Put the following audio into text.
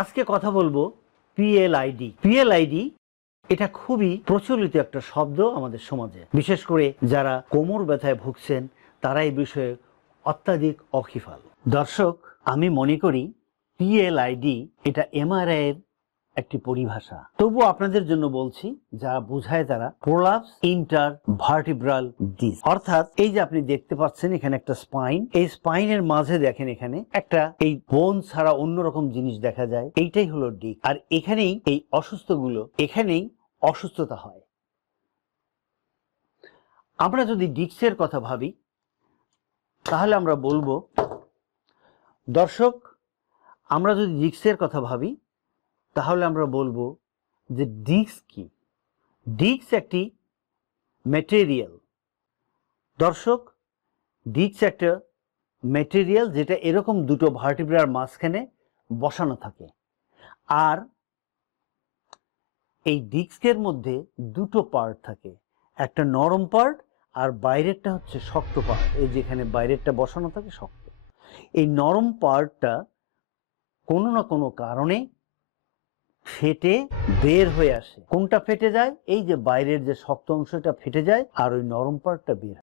আজকে কথা বলবো পিএলআইডি। পিএলআইডি এটা খুবই প্রচলিত একটা শব্দ আমাদের সমাজে, বিশেষ করে যারা কোমর ব্যথায় ভুগছেন তারা এই বিষয়ে অত্যাধিক অখিফাল। দর্শক, আমি মনে করি পিএলআইডি এটা এমআরআই এর একটি পরিভাষা। তবু আপনাদের জন্য বলছি, যারা বুঝায় তারা প্রোলাপস ইন্টার ভার্টিব্রাল ডিস্ক, অর্থাৎ এই যে আপনি দেখতে পাচ্ছেন এখানে একটা স্পাইন, এই স্পাইনের মাঝে দেখেন এখানে একটা এই বোন ছাড়া অন্যরকম জিনিস দেখা যায়, এইটাই হলো ডিস্ক। আর এখানেই এই এখানেই অসুস্থতা হয়। আমরা যদি ডিস্কের কথা ভাবি তাহলে আমরা বলবো, দর্শক, আমরা যদি ডিস্কের কথা ভাবি তাহলে আমরা বলবো যে ডিস্ক কি? ডিস্ক একটি ম্যাটেরিয়াল। দর্শক, ডিস্ক একটা ম্যাটেরিয়াল যেটা এরকম দুটো ভার্টিব্রার মাঝখানে বসানো থাকে। আর এই ডিস্কের মধ্যে দুটো পার্ট থাকে, একটা নরম পার্ট আর বাইরেরটা হচ্ছে শক্ত পার্ট। এই যেখানে বাইরেরটা বসানো থাকে শক্ত, এই নরম পার্টটা কোনো না কোনো কারণে ফেটে বের হয়ে আসে। কোনটা ফেটে যায়? এই যে বাইরের যে শক্ত অংশটা ফেটে যায় আর ওই নরম পার্টটা বের